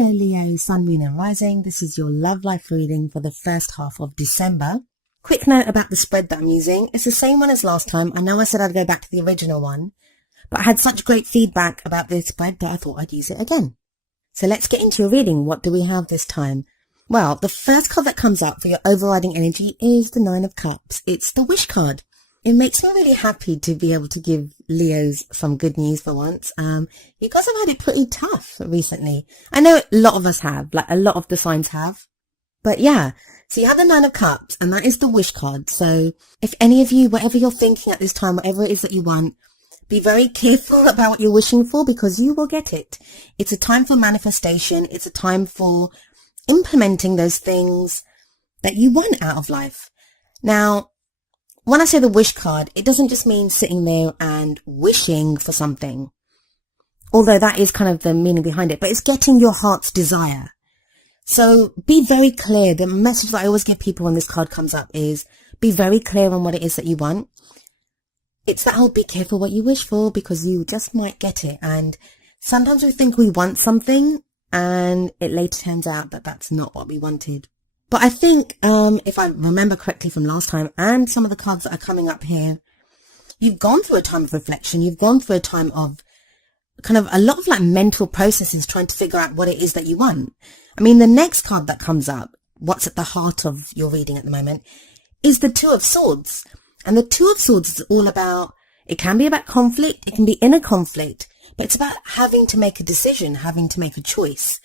Hello Leo, Sun, Moon and Rising. This is your love life reading for the first half of December. Quick note about the spread that I'm using. It's the same one as last time. I know I said I'd go back to the original one, but I had such great feedback about this spread that I thought I'd use it again. So let's get into your reading. What do we have this time? Well, the first card that comes up for your overriding energy is the Nine of Cups. It's the Wish card. It makes me really happy to be able to give Leos some good news for once. You guys have had it pretty tough recently. I know a lot of us have, like a lot of the signs have. But yeah, so you have the Nine of Cups, and that is the Wish card. So if any of you, whatever you're thinking at this time, whatever it is that you want, be very careful about what you're wishing for, because you will get it. It's a time for manifestation. It's a time for implementing those things that you want out of life. Now, when I say the Wish card, it doesn't just mean sitting there and wishing for something, although that is kind of the meaning behind it, but it's getting your heart's desire. So be very clear. The message that I always give people when this card comes up is be very clear on what it is that you want. It's that whole be careful what you wish for, because you just might get it. And sometimes we think we want something and it later turns out that that's not what we wanted. But I think, if I remember correctly from last time and some of the cards that are coming up here, you've gone through a time of reflection. You've gone through a time of kind of a lot of like mental processes trying to figure out what it is that you want. I mean, the next card that comes up, what's at the heart of your reading at the moment, is the Two of Swords. And the Two of Swords is all about, it can be about conflict, it can be inner conflict, but it's about having to make a decision, having to make a choice.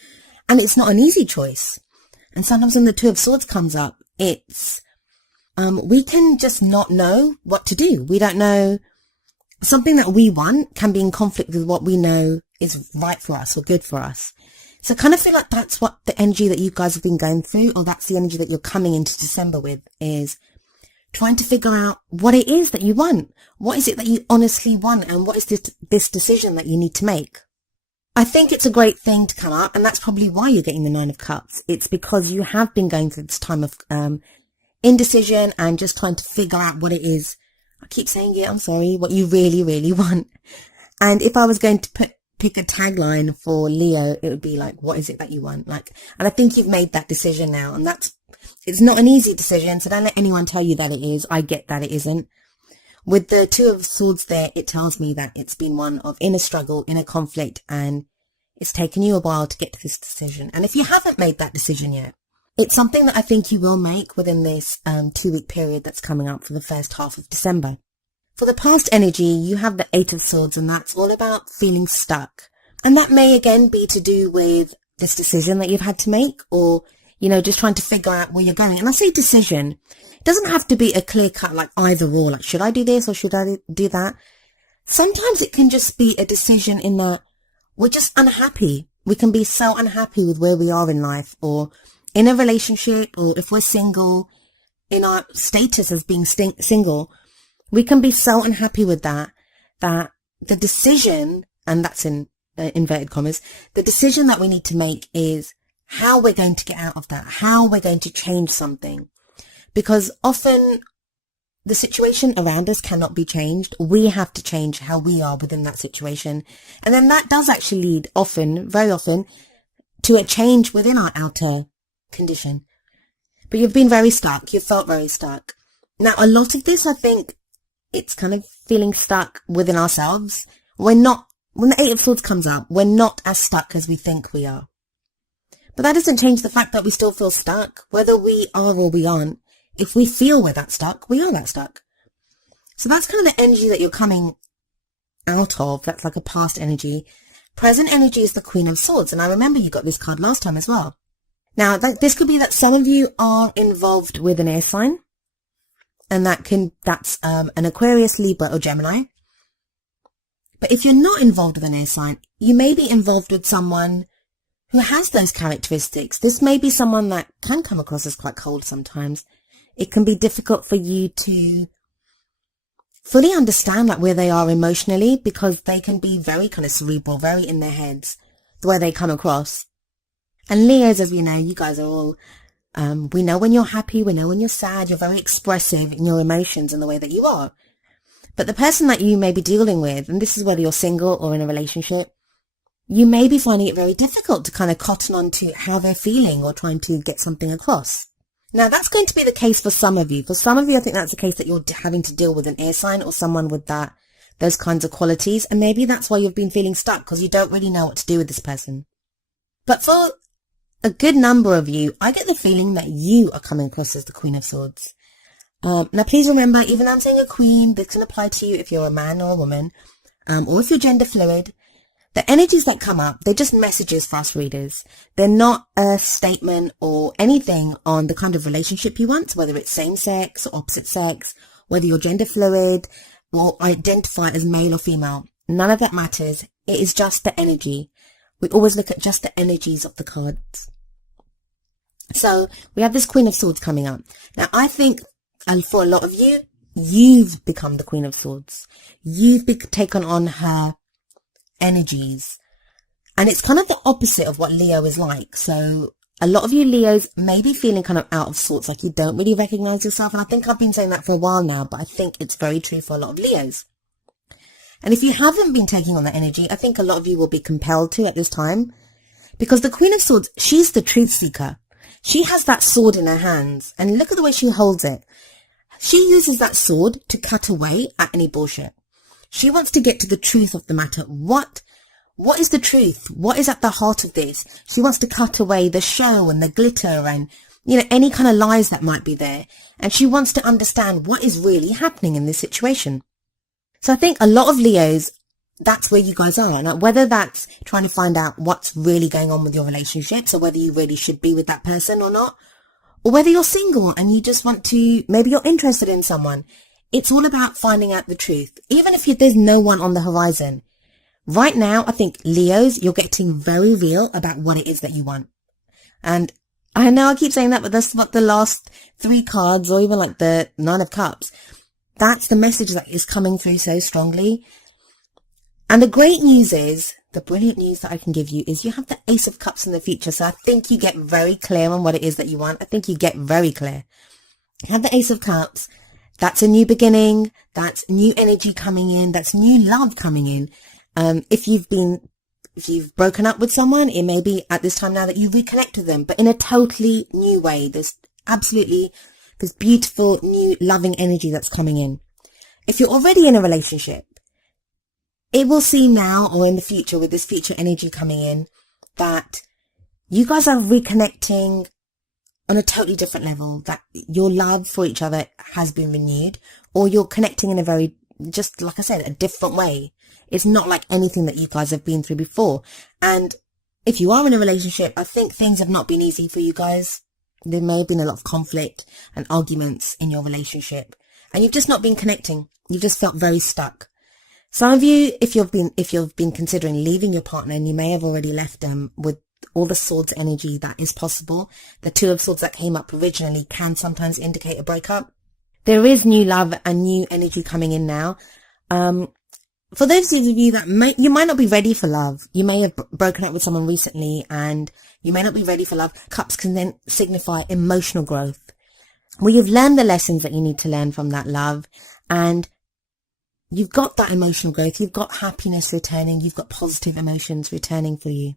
And it's not an easy choice. And sometimes when the Two of Swords comes up, it's, we can just not know what to do. We don't know. Something that we want can be in conflict with what we know is right for us or good for us. So I kind of feel like that's what the energy that you guys have been going through, or that's the energy that you're coming into December with, is trying to figure out what it is that you want. What is it that you honestly want? And what is this decision that you need to make? I think it's a great thing to come up, and that's probably why you're getting the Nine of Cups. It's because you have been going through this time of indecision and just trying to figure out what it is. I keep saying it, I'm sorry, what you really, really want. And if I was going to pick a tagline for Leo, it would be like, what is it that you want? Like, and I think you've made that decision now, and it's not an easy decision, so don't let anyone tell you that it is. I get that it isn't. With the Two of Swords there, it tells me that it's been one of inner struggle, inner conflict, and it's taken you a while to get to this decision. And if you haven't made that decision yet, it's something that I think you will make within this 2-week period that's coming up for the first half of December. For the past energy, you have the Eight of Swords, and that's all about feeling stuck. And that may again be to do with this decision that you've had to make, or, you know, just trying to figure out where you're going. And I say decision, it doesn't have to be a clear cut, like either or, like should I do this or should I do that? Sometimes it can just be a decision in that we're just unhappy. We can be so unhappy with where we are in life, or in a relationship, or if we're single, in our status as being single, we can be so unhappy with that the decision, and that's in inverted commas, the decision that we need to make is how we're going to get out of that, how we're going to change something. Because often the situation around us cannot be changed. We have to change how we are within that situation. And then that does actually lead often, very often, to a change within our outer condition. But you've been very stuck. You've felt very stuck. Now, a lot of this, I think, it's kind of feeling stuck within ourselves. When the Eight of Swords comes up, we're not as stuck as we think we are. But that doesn't change the fact that we still feel stuck, whether we are or we aren't. If we feel we're that stuck, we are that stuck. So that's kind of the energy that you're coming out of. That's like a past energy. Present energy is the Queen of Swords. And I remember you got this card last time as well. Now, this could be that some of you are involved with an air sign. And that's an Aquarius, Libra, or Gemini. But if you're not involved with an air sign, you may be involved with someone who has those characteristics. This may be someone that can come across as quite cold sometimes. It can be difficult for you to fully understand like where they are emotionally, because they can be very kind of cerebral, very in their heads, the way they come across. And Leos, as we know, you guys are all, we know when you're happy, we know when you're sad, you're very expressive in your emotions and the way that you are. But the person that you may be dealing with, and this is whether you're single or in a relationship, you may be finding it very difficult to kind of cotton on to how they're feeling or trying to get something across. Now, that's going to be the case for some of you. For some of you, I think that's the case that you're having to deal with an air sign or someone with those kinds of qualities. And maybe that's why you've been feeling stuck, because you don't really know what to do with this person. But for a good number of you, I get the feeling that you are coming across as the Queen of Swords. Now, please remember, even though I'm saying a queen, this can apply to you if you're a man or a woman, or if you're gender fluid. The energies that come up, they're just messages for us readers. They're not a statement or anything on the kind of relationship you want, whether it's same sex or opposite sex, whether you're gender fluid or identify as male or female. None of that matters. It is just the energy. We always look at just the energies of the cards. So we have this Queen of Swords coming up. Now, I think for a lot of you, you've become the Queen of Swords. You've taken on her energies, and it's kind of the opposite of what Leo is like. So a lot of you Leos may be feeling kind of out of sorts, like you don't really recognize yourself, and I think I've been saying that for a while now, but I think it's very true for a lot of Leos. And if you haven't been taking on that energy, I think a lot of you will be compelled to at this time, because the Queen of Swords, she's the truth seeker. She has that sword in her hands, and look at the way she holds it. She uses that sword to cut away at any bullshit. She wants to get to the truth of the matter. What is the truth? What is at the heart of this? She wants to cut away the show and the glitter and, any kind of lies that might be there. And she wants to understand what is really happening in this situation. So I think a lot of Leos, that's where you guys are. Now, whether that's trying to find out what's really going on with your relationship, so whether you really should be with that person or not, or whether you're single and you just want to, maybe you're interested in someone. It's all about finding out the truth. Even if there's no one on the horizon. Right now, I think Leos, you're getting very real about what it is that you want. And I know I keep saying that, but that's what the last 3 cards, or even like the 9 of Cups, that's the message that is coming through so strongly. And the great news is, the brilliant news that I can give you is you have the Ace of Cups in the future. So I think you get very clear on what it is that you want. I think you get very clear. You have the Ace of Cups. That's a new beginning. That's new energy coming in. That's new love coming in. If you've broken up with someone, it may be at this time now that you reconnect with them, but in a totally new way. There's this beautiful new loving energy that's coming in. If you're already in a relationship, it will seem now or in the future, with this future energy coming in, that you guys are reconnecting on a totally different level, that your love for each other has been renewed, or you're connecting in a very, just like I said, a different way. It's not like anything that you guys have been through before. And if you are in a relationship, I think things have not been easy for you guys. There may have been a lot of conflict and arguments in your relationship, and you've just not been connecting. You've just felt very stuck. Some of you, if you've been considering leaving your partner, and you may have already left them with all the swords energy that is possible, the 2 of Swords that came up originally can sometimes indicate a breakup. There is new love and new energy coming in now. For those of you that you might not be ready for love. You may have broken up with someone recently and you may not be ready for love. Cups can then signify emotional growth, where you've learned the lessons that you need to learn from that love, and you've got that emotional growth. You've got happiness returning. You've got positive emotions returning for you.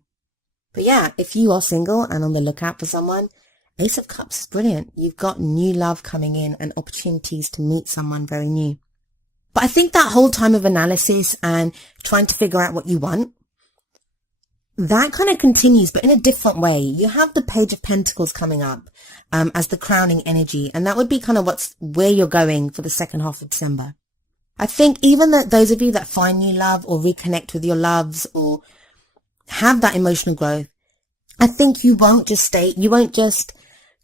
But yeah, if you are single and on the lookout for someone, Ace of Cups is brilliant. You've got new love coming in and opportunities to meet someone very new. But I think that whole time of analysis and trying to figure out what you want, that kind of continues, but in a different way. You have the Page of Pentacles coming up as the crowning energy, and that would be kind of where you're going for the second half of December. I think even those of you that find new love or reconnect with your loves or have that emotional growth, I think you won't just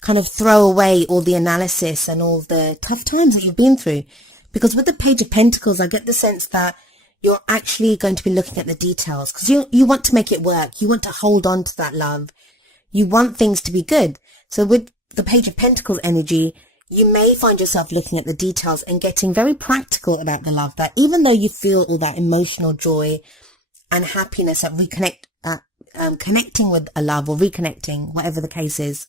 kind of throw away all the analysis and all the tough times that you've been through. Because with the Page of Pentacles, I get the sense that you're actually going to be looking at the details, because you want to make it work. You want to hold on to that love. You want things to be good. So with the Page of Pentacles energy, you may find yourself looking at the details and getting very practical about the love, that even though you feel all that emotional joy and happiness at connecting with a love or reconnecting, whatever the case is,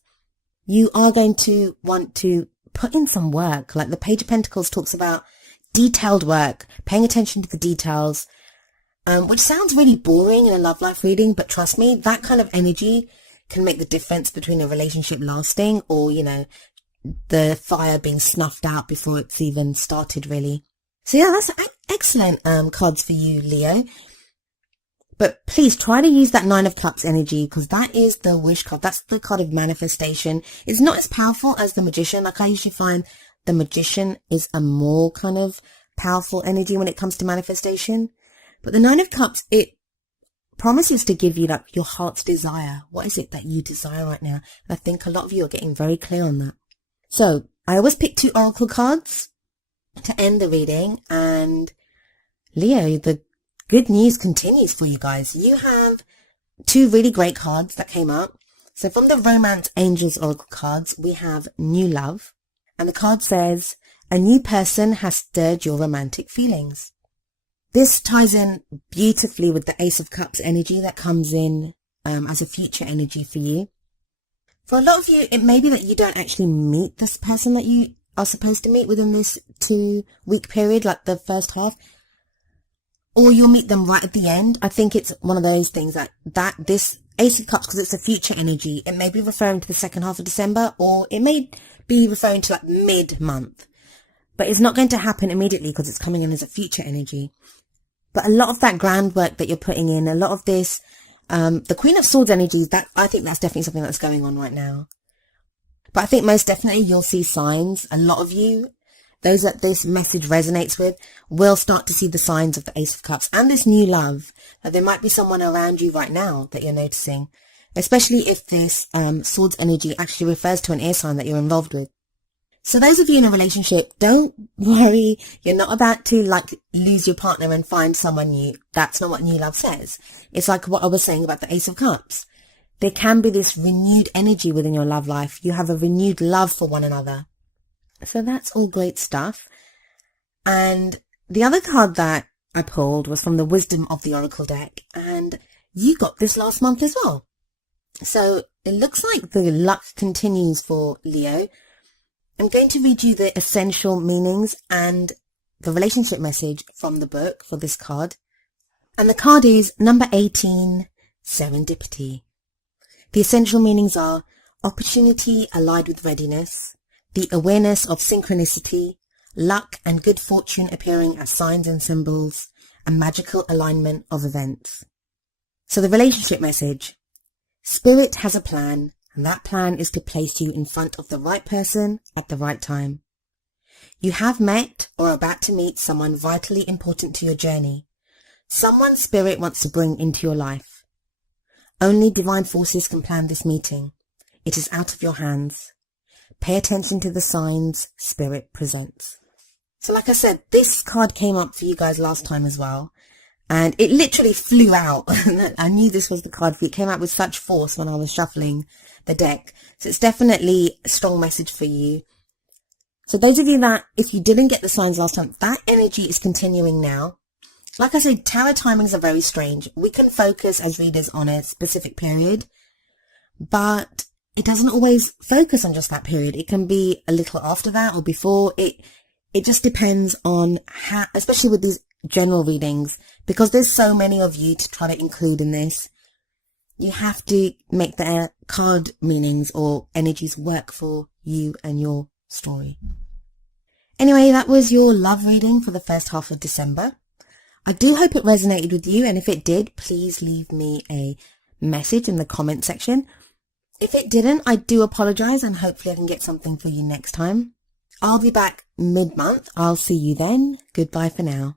you are going to want to put in some work. Like the Page of Pentacles talks about detailed work, paying attention to the details, which sounds really boring in a love life reading, but trust me, that kind of energy can make the difference between a relationship lasting or, you know, the fire being snuffed out before it's even started, really. So yeah, that's excellent cards for you, Leo. But please try to use that Nine of Cups energy, because that is the wish card. That's the card of manifestation. It's not as powerful as the Magician. Like, I usually find the Magician is a more kind of powerful energy when it comes to manifestation. But the Nine of Cups, it promises to give you like your heart's desire. What is it that you desire right now? And I think a lot of you are getting very clear on that. So I always pick 2 oracle cards to end the reading, and Leo, the good news continues for you guys. You have 2 really great cards that came up. So from the Romance Angels oracle cards, we have New Love, and the card says, a new person has stirred your romantic feelings. This ties in beautifully with the Ace of Cups energy that comes in as a future energy for you. For a lot of you, it may be that you don't actually meet this person that you are supposed to meet within this 2-week period, like the first half, or you'll meet them right at the end. I think it's one of those things that this Ace of Cups, because it's a future energy, it may be referring to the second half of December, or it may be referring to like mid-month, but it's not going to happen immediately because it's coming in as a future energy. But a lot of that groundwork that you're putting in, a lot of this, the Queen of Swords energies, that I think that's definitely something that's going on right now. But I think most definitely you'll see signs. A lot of you, those that this message resonates with, will start to see the signs of the Ace of Cups and this new love. That there might be someone around you right now that you're noticing, especially if this Swords energy actually refers to an air sign that you're involved with. So those of you in a relationship, don't worry. You're not about to like lose your partner and find someone new. That's not what new love says. It's like what I was saying about the Ace of Cups. There can be this renewed energy within your love life. You have a renewed love for one another. So that's all great stuff. And the other card that I pulled was from the Wisdom of the Oracle deck. And you got this last month as well. So it looks like the luck continues for Leo. I'm going to read you the essential meanings and the relationship message from the book for this card. And the card is number 18, Serendipity. The essential meanings are opportunity allied with readiness, the awareness of synchronicity, luck and good fortune appearing as signs and symbols, and magical alignment of events. So the relationship message: Spirit has a plan, and that plan is to place you in front of the right person at the right time. You have met or are about to meet someone vitally important to your journey. Someone Spirit wants to bring into your life. Only divine forces can plan this meeting. It is out of your hands. Pay attention to the signs Spirit presents. So like I said, this card came up for you guys last time as well. And it literally flew out. I knew this was the card for you. It came out with such force when I was shuffling the deck. So it's definitely a strong message for you. So those of you that, if you didn't get the signs last time, that energy is continuing now. Like I said, tarot timings are very strange. We can focus as readers on a specific period, but it doesn't always focus on just that period. It can be a little after that or before. It just depends on how, especially with these general readings, because there's so many of you to try to include in this. You have to make the card meanings or energies work for you and your story. Anyway, that was your love reading for the first half of December. I do hope it resonated with you, and if it did, please leave me a message in the comment section. If it didn't, I do apologize, and hopefully I can get something for you next time. I'll be back mid-month. I'll see you then. Goodbye for now.